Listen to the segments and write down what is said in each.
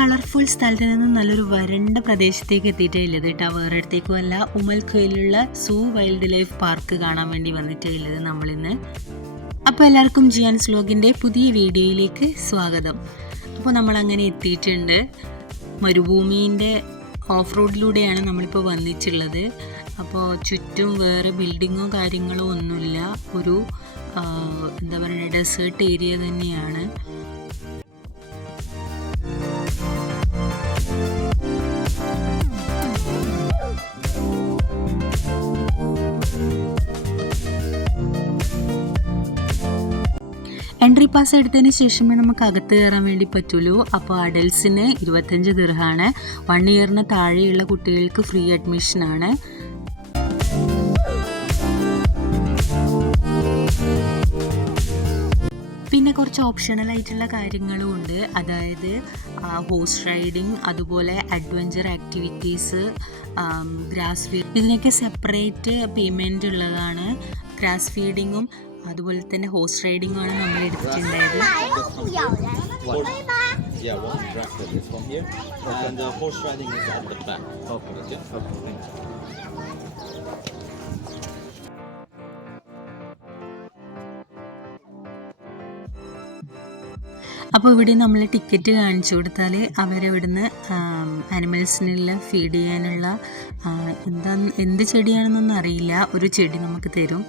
Colourful സ്ഥലത്ത് നിന്ന് നല്ലൊരു വരണ്ട പ്രദേശത്തേക്ക് എത്തിയിട്ടേ ഇല്ലത് കേട്ടോ. വേറെ അടുത്തേക്കും അല്ല, ഉമൽഖയിലുള്ള സൂ വൈൽഡ് ലൈഫ് പാർക്ക് കാണാൻ വേണ്ടി വന്നിട്ടേ ഉള്ളത് നമ്മളിന്ന്. അപ്പോൾ എല്ലാവർക്കും ജിയാൻസ് വ്ലോഗിൻ്റെ പുതിയ വീഡിയോയിലേക്ക് സ്വാഗതം. അപ്പോൾ നമ്മളങ്ങനെ എത്തിയിട്ടുണ്ട്. മരുഭൂമീൻ്റെ ഓഫ് റോഡിലൂടെയാണ് നമ്മളിപ്പോൾ വന്നിട്ടുള്ളത്. അപ്പോൾ ചുറ്റും വേറെ ബിൽഡിങ്ങോ കാര്യങ്ങളോ ഒന്നുമില്ല. ഒരു എന്താ പറയുക, ഡെസേർട്ട് ഏരിയ തന്നെയാണ്. എൻട്രി പാസ് എടുത്തതിന് ശേഷമേ നമുക്ക് അകത്ത് കയറാൻ വേണ്ടി പറ്റുള്ളൂ. അപ്പോൾ അഡൽസിന് 25 ദിർഹമാണ്. 1 ഇയറിന് താഴെയുള്ള കുട്ടികൾക്ക് ഫ്രീ അഡ്മിഷനാണ്. പിന്നെ കുറച്ച് ഓപ്ഷണൽ ആയിട്ടുള്ള കാര്യങ്ങളും ഉണ്ട്. അതായത് ഹോഴ്സ് റൈഡിങ്, അതുപോലെ അഡ്വഞ്ചർ ആക്ടിവിറ്റീസ്, ഗ്രാസ് ഫീഡ്, ഇതിനൊക്കെ സെപ്പറേറ്റ് പേയ്മെൻറ്റ് ഉള്ളതാണ്. ഗ്രാസ് ഫീഡിങ്ങും അതുപോലെ തന്നെ ഹോഴ്സ് റൈഡിങ്ങും ആണ് നമ്മൾ എടുത്തിട്ടുണ്ടായത്. അപ്പോൾ ഇവിടെ നമ്മൾ ടിക്കറ്റ് കാണിച്ചു കൊടുത്താൽ അവരവിടുന്ന് ആനിമൽസിനുള്ള ഫീഡ് ചെയ്യാനുള്ള എന്ത് ചെടിയാണെന്നൊന്നും അറിയില്ല, ഒരു ചെടി നമുക്ക് തരും.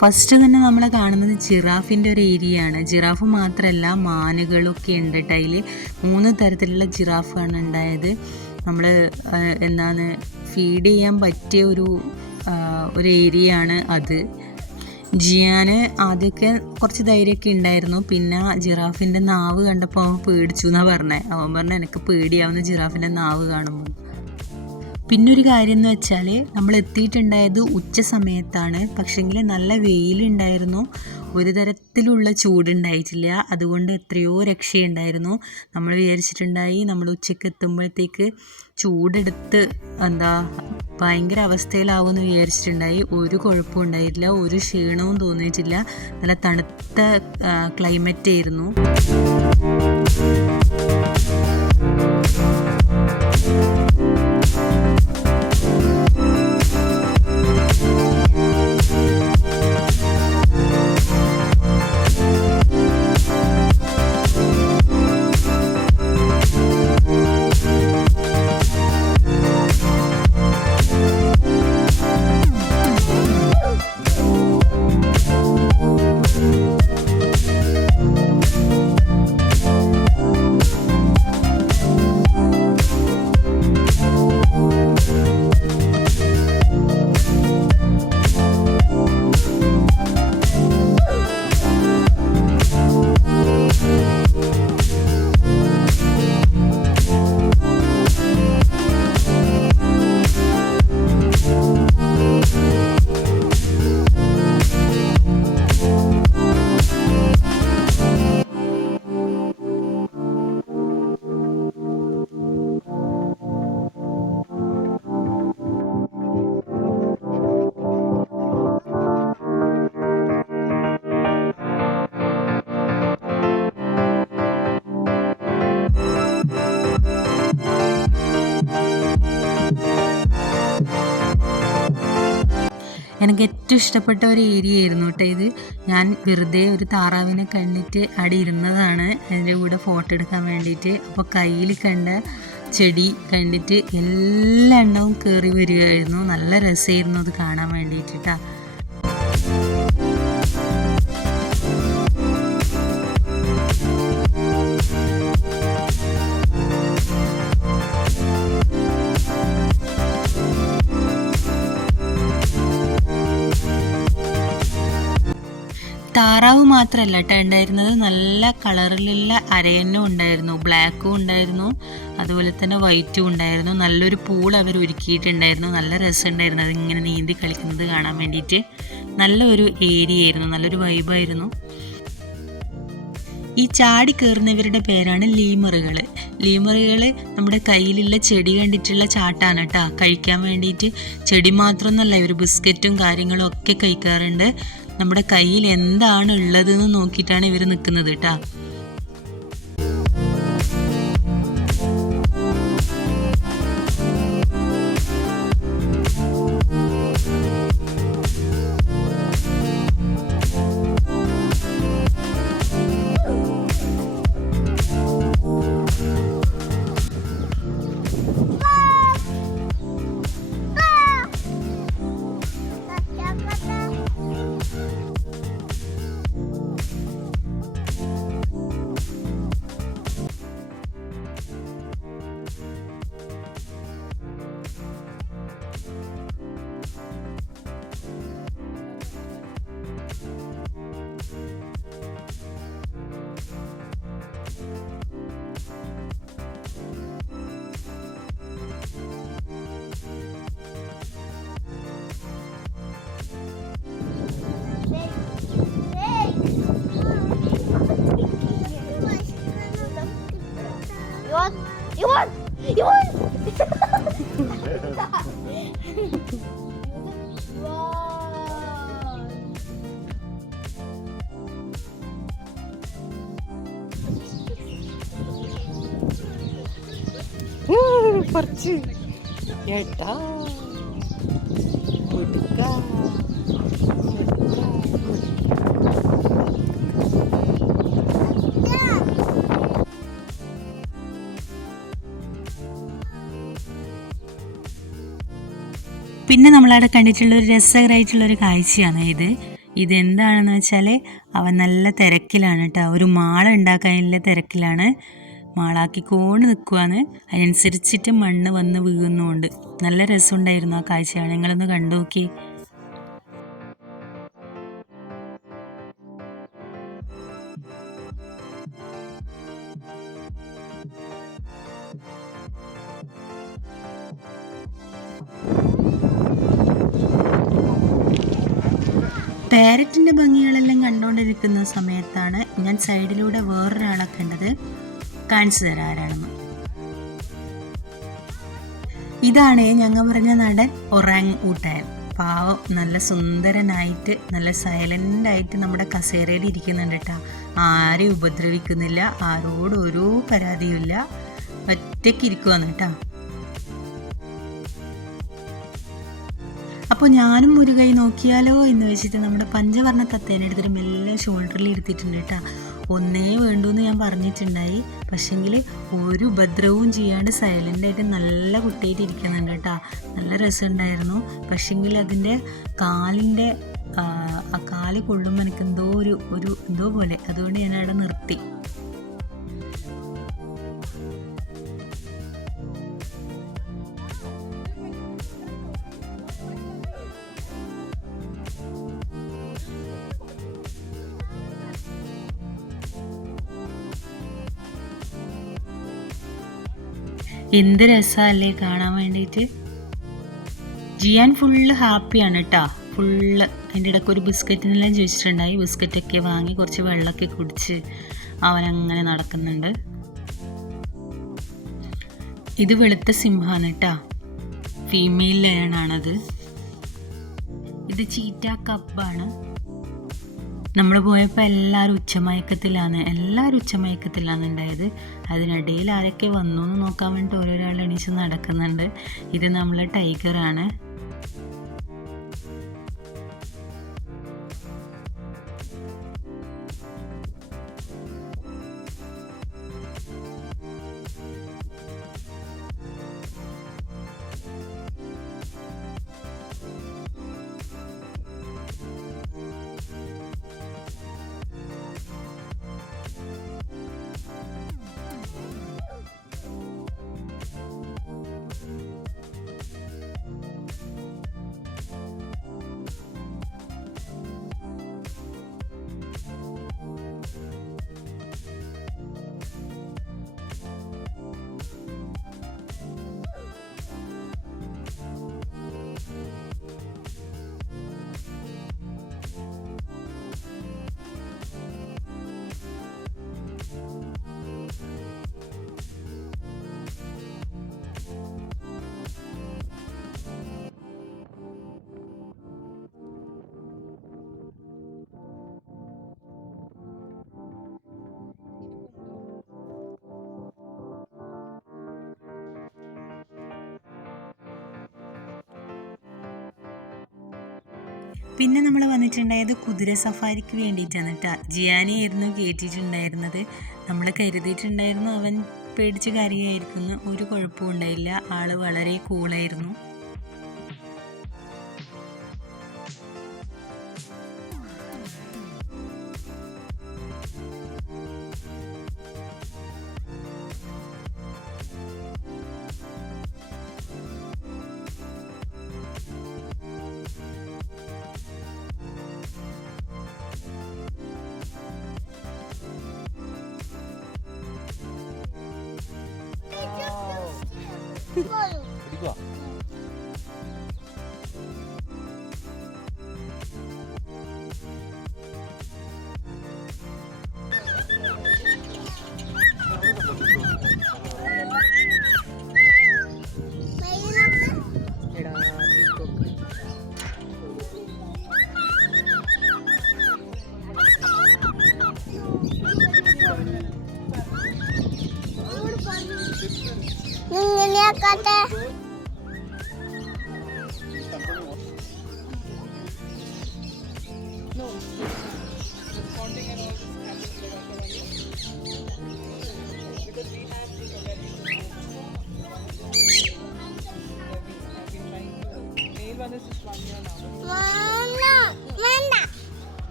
ഫസ്റ്റ് തന്നെ നമ്മൾ കാണുന്നത് ജിറാഫിൻ്റെ ഒരു ഏരിയയാണ്. ജിറാഫ് മാത്രമല്ല, മാനുകളൊക്കെ ഉണ്ട് കേട്ടോ. അതിൽ 3 തരത്തിലുള്ള ജിറാഫാണ് ഉണ്ടായത്. നമ്മൾ ഫീഡ് ചെയ്യാൻ പറ്റിയ ഒരു ഏരിയയാണ് അത്. ജിയാന് ആദ്യമൊക്കെ കുറച്ച് ധൈര്യമൊക്കെ ഉണ്ടായിരുന്നു. പിന്നെ ജിറാഫിൻ്റെ നാവ് കണ്ടപ്പോൾ അവൻ പേടിച്ചു എന്നാണ് പറഞ്ഞത്. അവൻ പറഞ്ഞു, എനിക്ക് പേടിയാവുന്ന ജിറാഫിൻ്റെ നാവ് കാണുമ്പോൾ. പിന്നൊരു കാര്യം എന്ന് വെച്ചാൽ, നമ്മൾ എത്തിയിട്ടുണ്ടായത് ഉച്ച സമയത്താണ്. പക്ഷേങ്കിൽ നല്ല വെയിലുണ്ടായിരുന്നു, ഒരു തരത്തിലുള്ള ചൂടുണ്ടായിട്ടില്ല. അതുകൊണ്ട് എത്രയോ രക്ഷയുണ്ടായിരുന്നു. നമ്മൾ വിചാരിച്ചിട്ടുണ്ടായി നമ്മൾ ഉച്ചയ്ക്ക് എത്തുമ്പോഴത്തേക്ക് ചൂടെടുത്ത് ഭയങ്കര അവസ്ഥയിലാവുമെന്ന് വിചാരിച്ചിട്ടുണ്ടായി. ഒരു കുഴപ്പവും ഉണ്ടായിട്ടില്ല, ഒരു ക്ഷീണവും തോന്നിയിട്ടില്ല. നല്ല തണുത്ത ക്ലൈമറ്റ് ആയിരുന്നു. എനിക്ക് ഏറ്റവും ഇഷ്ടപ്പെട്ട ഒരു ഏരിയ ആയിരുന്നു കേട്ടോ ഇത്. ഞാൻ വെറുതെ ഒരു താറാവിനെ കണ്ടിട്ട് അവിടെ ഇരുന്നതാണ് അതിൻ്റെ കൂടെ ഫോട്ടോ എടുക്കാൻ വേണ്ടിയിട്ട്. അപ്പോൾ കയ്യിൽ കണ്ട ചെടി കണ്ടിട്ട് എല്ലാ എണ്ണവും കയറി വരികയായിരുന്നു. നല്ല രസമായിരുന്നു അത് കാണാൻ വേണ്ടിയിട്ടാ. താറാവ് മാത്രമല്ല കേട്ടോ ഉണ്ടായിരുന്നത്, നല്ല കളറിലുള്ള അരയന്നും ഉണ്ടായിരുന്നു, ബ്ലാക്കും ഉണ്ടായിരുന്നു, അതുപോലെ തന്നെ വൈറ്റും ഉണ്ടായിരുന്നു. നല്ലൊരു പൂൾ അവർ ഒരുക്കിയിട്ടുണ്ടായിരുന്നു. നല്ല രസമുണ്ടായിരുന്നു അതിങ്ങനെ നീന്തി കളിക്കുന്നത് കാണാൻ വേണ്ടിയിട്ട്. നല്ലൊരു ഏരിയ ആയിരുന്നു, നല്ലൊരു വൈബായിരുന്നു. ഈ ചാടി കയറുന്നവരുടെ പേരാണ് ലീമറുകൾ. ലീമറുകൾ നമ്മുടെ കയ്യിലുള്ള ചെടി കണ്ടിട്ടുള്ള ചാട്ടാണ് കേട്ടോ, കഴിക്കാൻ വേണ്ടിയിട്ട്. ചെടി മാത്രമൊന്നുമല്ല, ഇവർ ബിസ്ക്കറ്റും കാര്യങ്ങളും ഒക്കെ കഴിക്കാറുണ്ട്. നമ്മുടെ കയ്യിൽ എന്താണ് ഉള്ളതെന്ന് നോക്കിയിട്ടാണ് ഇവർ നിൽക്കുന്നത് കേട്ടോ. കുറച്ച് ഏട്ടാ പിന്നെ നമ്മളവിടെ കണ്ടിട്ടുള്ളൊരു രസകരമായിട്ടുള്ളൊരു കാഴ്ചയാണ് ഇത്. ഇതെന്താണെന്ന് വെച്ചാൽ അവൻ നല്ല തിരക്കിലാണ് കേട്ടോ, ഒരു മാള ഉണ്ടാക്കാനുള്ള തിരക്കിലാണ്. മാളാക്കിക്കൊണ്ട് നിൽക്കുവാണ്, അതിനനുസരിച്ചിട്ട് മണ്ണ് വന്ന് വീഴുന്നുണ്ട്. നല്ല രസമുണ്ടായിരുന്നു ആ കാഴ്ച, നിങ്ങളൊന്ന് കണ്ടു നോക്കി. പാരറ്റിൻ്റെ ഭംഗികളെല്ലാം കണ്ടുകൊണ്ടിരിക്കുന്ന സമയത്താണ് ഞാൻ സൈഡിലൂടെ വേറൊരാളെ കണ്ടത്. കാണിച്ചു തരാം ആരാണെന്ന്. ഇതാണ് ഞങ്ങൾ പറഞ്ഞ നടൻ ഒറാങ് ഊട്ടാൻ. പാവം നല്ല സുന്ദരനായിട്ട് നല്ല സൈലൻ്റായിട്ട് നമ്മുടെ കസേരയിൽ ഇരിക്കുന്നുണ്ട് കേട്ടോ. ആരെയും ഉപദ്രവിക്കുന്നില്ല, ആരോടും ഒരു പരാതിയുമില്ല, ഒറ്റയ്ക്ക് ഇരിക്കുവാന്ന് കേട്ടോ. അപ്പോൾ ഞാനും ഒരു കൈ നോക്കിയാലോ എന്ന് വെച്ചിട്ട് നമ്മുടെ പഞ്ചവർണ്ണ തത്തേനെ എടുത്തിട്ട് മെല്ലെ ഷോൾഡറിൽ എടുത്തിട്ടുണ്ട് കേട്ടോ. ഒന്നേ വേണ്ടൂന്ന് ഞാൻ പറഞ്ഞിട്ടുണ്ടായി, പക്ഷെങ്കിൽ ഒരു ഉപദ്രവവും ചെയ്യാണ്ട് സൈലൻ്റായിട്ട് നല്ല കുട്ടിയായിട്ട് ഇരിക്കുന്നുണ്ട് കേട്ടോ. നല്ല രസമുണ്ടായിരുന്നു. പക്ഷെങ്കിൽ അതിൻ്റെ കാലിൻ്റെ ആ കാല് കൊള്ളുമ്പോൾ എനിക്ക് എന്തോ പോലെ, അതുകൊണ്ട് ഞാൻ അവിടെ നിർത്തി. എന്ത് രസമല്ലേ കാണാൻ വേണ്ടിയിട്ട്. ജിയാൻ ഫുള്ള് ഹാപ്പിയാണ് കേട്ടോ, ഫുള്ള്. അതിൻ്റെ ഇടയ്ക്ക് ഒരു ബിസ്ക്കറ്റിനെല്ലാം ചോദിച്ചിട്ടുണ്ടായി. ബിസ്ക്കറ്റൊക്കെ വാങ്ങി കുറച്ച് വെള്ളമൊക്കെ കുടിച്ച് അവനങ്ങനെ നടക്കുന്നുണ്ട്. ഇത് വെളുത്ത സിംഹമാണ് കേട്ടോ, ഫീമെയിൽ ലയണാണത്. ഇത് ചീറ്റ കപ്പാണ്. നമ്മൾ പോയപ്പോൾ എല്ലാവരും ഉച്ചമയക്കത്തിലാണ് ഉണ്ടായത്. അതിനിടയിൽ ആരൊക്കെ വന്നു എന്ന് നോക്കാൻ വേണ്ടിയിട്ട് ഓരോരാൾ എണീച്ച് നടക്കുന്നുണ്ട്. ഇത് നമ്മളെ ടൈഗറാണ്. പിന്നെ നമ്മൾ വന്നിട്ടുണ്ടായത് കുതിര സഫാരിക്ക് വേണ്ടിയിട്ടാണ് കേട്ടോ. ജിയാനെയായിരുന്നു കയറ്റിയിട്ടുണ്ടായിരുന്നത്. നമ്മൾ കരുതിയിട്ടുണ്ടായിരുന്നു അവൻ പേടിച്ച് കരയായിരിക്കുന്നു. ഒരു കുഴപ്പവും ഉണ്ടായില്ല. ആൾ വളരെ കൂളായിരുന്നു. പിടിക്കുവാ.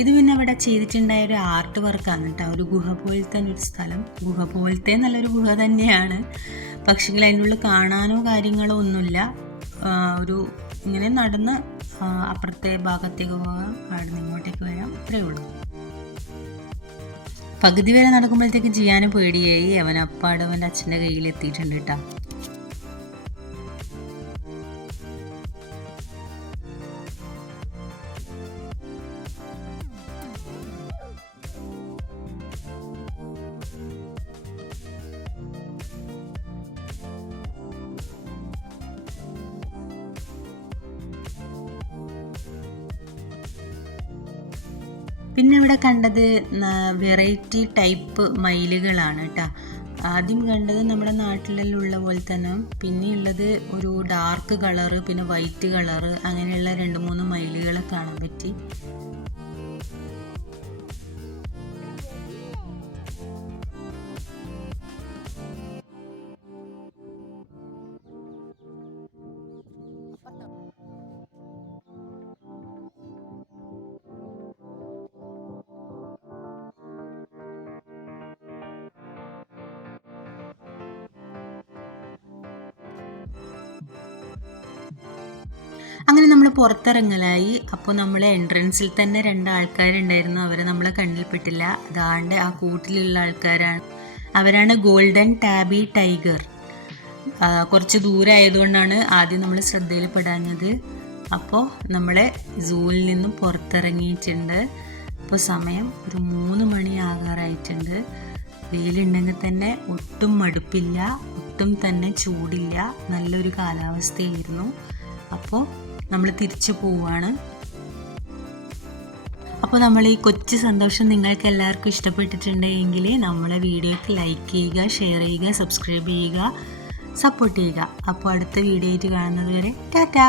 ഇത് പിന്നെ അവിടെ ചെയ്തിട്ടുണ്ടായ ഒരു ആർട്ട് വർക്കാണ് കേട്ടോ. ഒരു ഗുഹ പോലത്തെ ഒരു സ്ഥലം, ഗുഹ പോലത്തെ നല്ലൊരു ഗുഹ തന്നെയാണ്. പക്ഷെങ്കിൽ അതിനുള്ളിൽ കാണാനോ കാര്യങ്ങളോ ഒന്നുമില്ല. ഒരു ഇങ്ങനെ നടന്ന് അപ്പുറത്തെ ഭാഗത്തേക്ക് പോകാം, അവിടെ നിന്ന് ഇങ്ങോട്ടേക്ക് വരാം, അത്രയേ ഉള്ളൂ. പകുതി വരെ നടക്കുമ്പോഴത്തേക്ക് ജിയാന് പേടിയായി. അവൻ അപ്പാട് അവൻ്റെ അച്ഛൻ്റെ കയ്യിൽ എത്തിയിട്ടുണ്ട് കേട്ടോ. പിന്നെ ഇവിടെ കണ്ടത് വെറൈറ്റി ടൈപ്പ് മയിലുകളാണ് കേട്ടോ. ആദ്യം കണ്ടത് നമ്മുടെ നാട്ടിലെല്ലാം ഉള്ള പോലെ തന്നെ, പിന്നെയുള്ളത് ഒരു ഡാർക്ക് കളറ്, പിന്നെ വൈറ്റ് കളറ്, അങ്ങനെയുള്ള 2-3 മയിലുകളെ കാണാൻ പറ്റി. അങ്ങനെ നമ്മൾ പുറത്തിറങ്ങലായി. അപ്പോൾ നമ്മളെ എൻട്രൻസിൽ തന്നെ 2 ആൾക്കാരുണ്ടായിരുന്നു. അവരെ നമ്മളെ കണ്ണിൽപ്പെട്ടില്ല. അതാണ്ട് ആ കൂട്ടിലുള്ള ആൾക്കാരാണ്. അവരാണ് ഗോൾഡൻ ടാബി ടൈഗർ. കുറച്ച് ദൂരം ആയതുകൊണ്ടാണ് ആദ്യം നമ്മൾ ശ്രദ്ധയിൽപ്പെടാഞ്ഞത്. അപ്പോൾ നമ്മളെ സൂവിൽ നിന്നും പുറത്തിറങ്ങിയിട്ടുണ്ട്. ഇപ്പോൾ സമയം ഒരു 3 മണി ആകാറായിട്ടുണ്ട്. വെയിലുണ്ടെങ്കിൽ തന്നെ ഒട്ടും മടുപ്പില്ല, ഒട്ടും തന്നെ ചൂടില്ല, നല്ലൊരു കാലാവസ്ഥയായിരുന്നു. അപ്പോൾ നമ്മൾ തിരിച്ചു പോവുകയാണ്. അപ്പോൾ നമ്മൾ ഈ കൊച്ചു സന്തോഷം നിങ്ങൾക്ക് എല്ലാവർക്കും ഇഷ്ടപ്പെട്ടിട്ടുണ്ടെങ്കിൽ നമ്മളെ വീഡിയോയ്ക്ക് ലൈക്ക് ചെയ്യുക, ഷെയർ ചെയ്യുക, സബ്സ്ക്രൈബ് ചെയ്യുക, സപ്പോർട്ട് ചെയ്യുക. അപ്പോൾ അടുത്ത വീഡിയോ ആയിട്ട് കാണുന്നത് വരെ ടാറ്റാ.